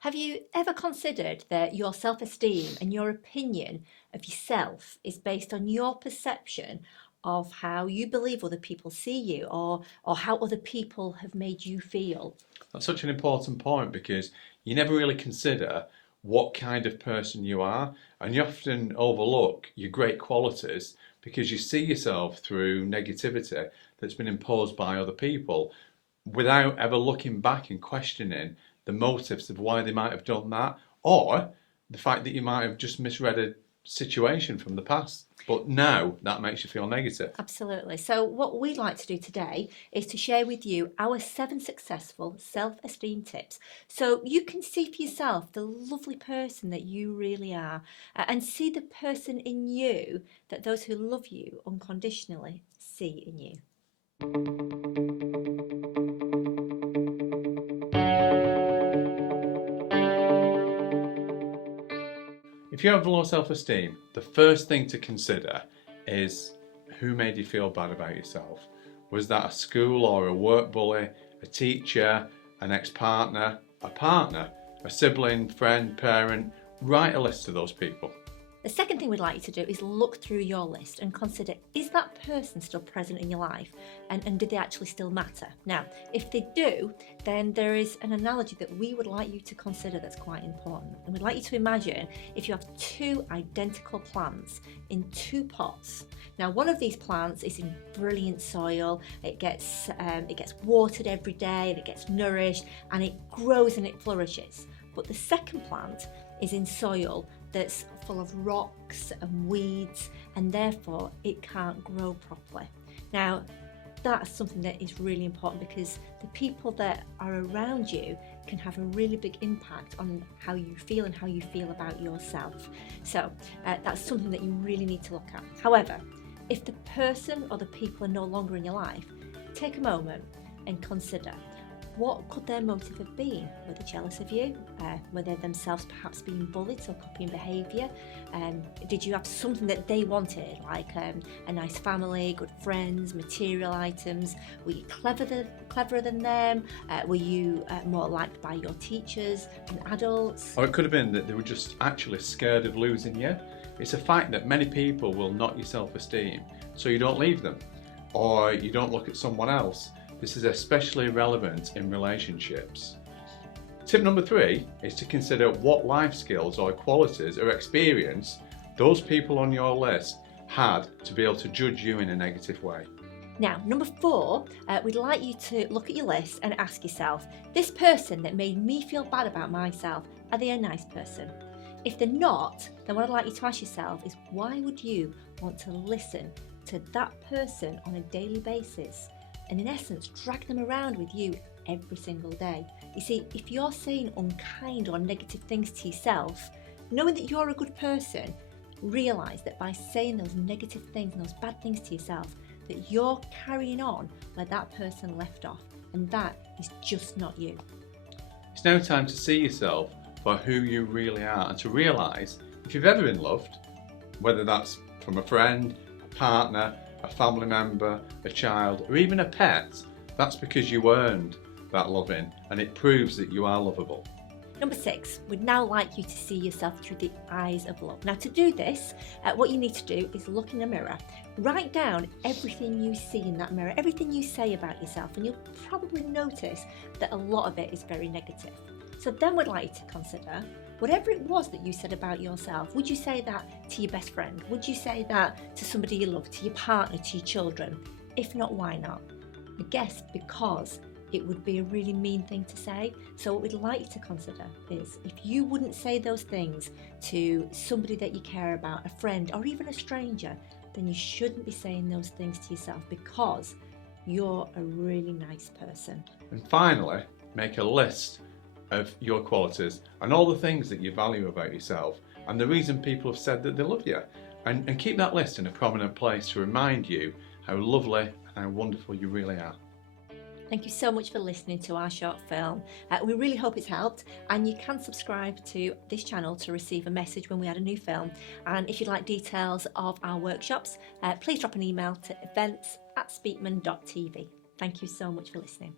Have you ever considered that your self-esteem and your opinion of yourself is based on your perception of how you believe other people see you, or how other people have made you feel? That's such an important point because you never really consider what kind of person you are, and you often overlook your great qualities because you see yourself through negativity that's been imposed by other people without ever looking back and questioning the motives of why they might have done that, or the fact that you might have just misread a situation from the past. But now that makes you feel negative. Absolutely. So, what we'd like to do today is to share with you our 7 successful self esteem tips so you can see for yourself the lovely person that you really are, and see the person in you that those who love you unconditionally see in you. If you have low self-esteem, the first thing to consider is who made you feel bad about yourself. Was that a school or a work bully, a teacher, an ex-partner, a partner, a sibling, friend, parent? Write a list of those people. The second thing we'd like you to do is look through your list and consider, is that person still present in your life, and do they actually still matter? Now, if they do, then there is an analogy that we would like you to consider that's quite important. And we'd like you to imagine if you have 2 identical plants in 2 pots. Now, one of these plants is in brilliant soil, it gets watered every day, and it gets nourished, and it grows and it flourishes. But the second plant is in soil that's full of rocks and weeds, and therefore it can't grow properly. Now, that's something that is really important because the people that are around you can have a really big impact on how you feel and how you feel about yourself. So that's something that you really need to look at. However, if the person or the people are no longer in your life, take a moment and consider, what could their motive have been? Were they jealous of you? Were they themselves perhaps being bullied, so copying behaviour? Did you have something that they wanted, like a nice family, good friends, material items? Were you cleverer than them? Were you more liked by your teachers and adults? Or it could have been that they were just actually scared of losing you. It's a fact that many people will knock your self-esteem, so you don't leave them, or you don't look at someone else. This is especially relevant in relationships. Tip number 3 is to consider what life skills or qualities or experience those people on your list had to be able to judge you in a negative way. Now, number 4, we'd like you to look at your list and ask yourself, this person that made me feel bad about myself, are they a nice person? If they're not, then what I'd like you to ask yourself is, why would you want to listen to that person on a daily basis? And in essence, drag them around with you every single day. You see, if you're saying unkind or negative things to yourself, knowing that you're a good person, realise that by saying those negative things and those bad things to yourself, that you're carrying on where that person left off, and that is just not you. It's now time to see yourself for who you really are and to realise if you've ever been loved, whether that's from a friend, a partner, a family member, a child, or even a pet, that's because you earned that loving, and it proves that you are lovable. Number 6, we'd now like you to see yourself through the eyes of love. Now, to do this, what you need to do is look in a mirror. Write down everything you see in that mirror, everything you say about yourself, and you'll probably notice that a lot of it is very negative. So then we'd like you to consider, whatever it was that you said about yourself, would you say that to your best friend? Would you say that to somebody you love, to your partner, to your children? If not, why not? I guess because it would be a really mean thing to say. So what we'd like you to consider is, if you wouldn't say those things to somebody that you care about, a friend, or even a stranger, then you shouldn't be saying those things to yourself, because you're a really nice person. And finally, make a list of your qualities and all the things that you value about yourself and the reason people have said that they love you, and keep that list in a prominent place to remind you how lovely and how wonderful you really are. Thank you so much for listening to our short film. We really hope it's helped, and you can subscribe to this channel to receive a message when we add a new film. And if you'd like details of our workshops, please drop an email to events@speakman.tv. Thank you so much for listening.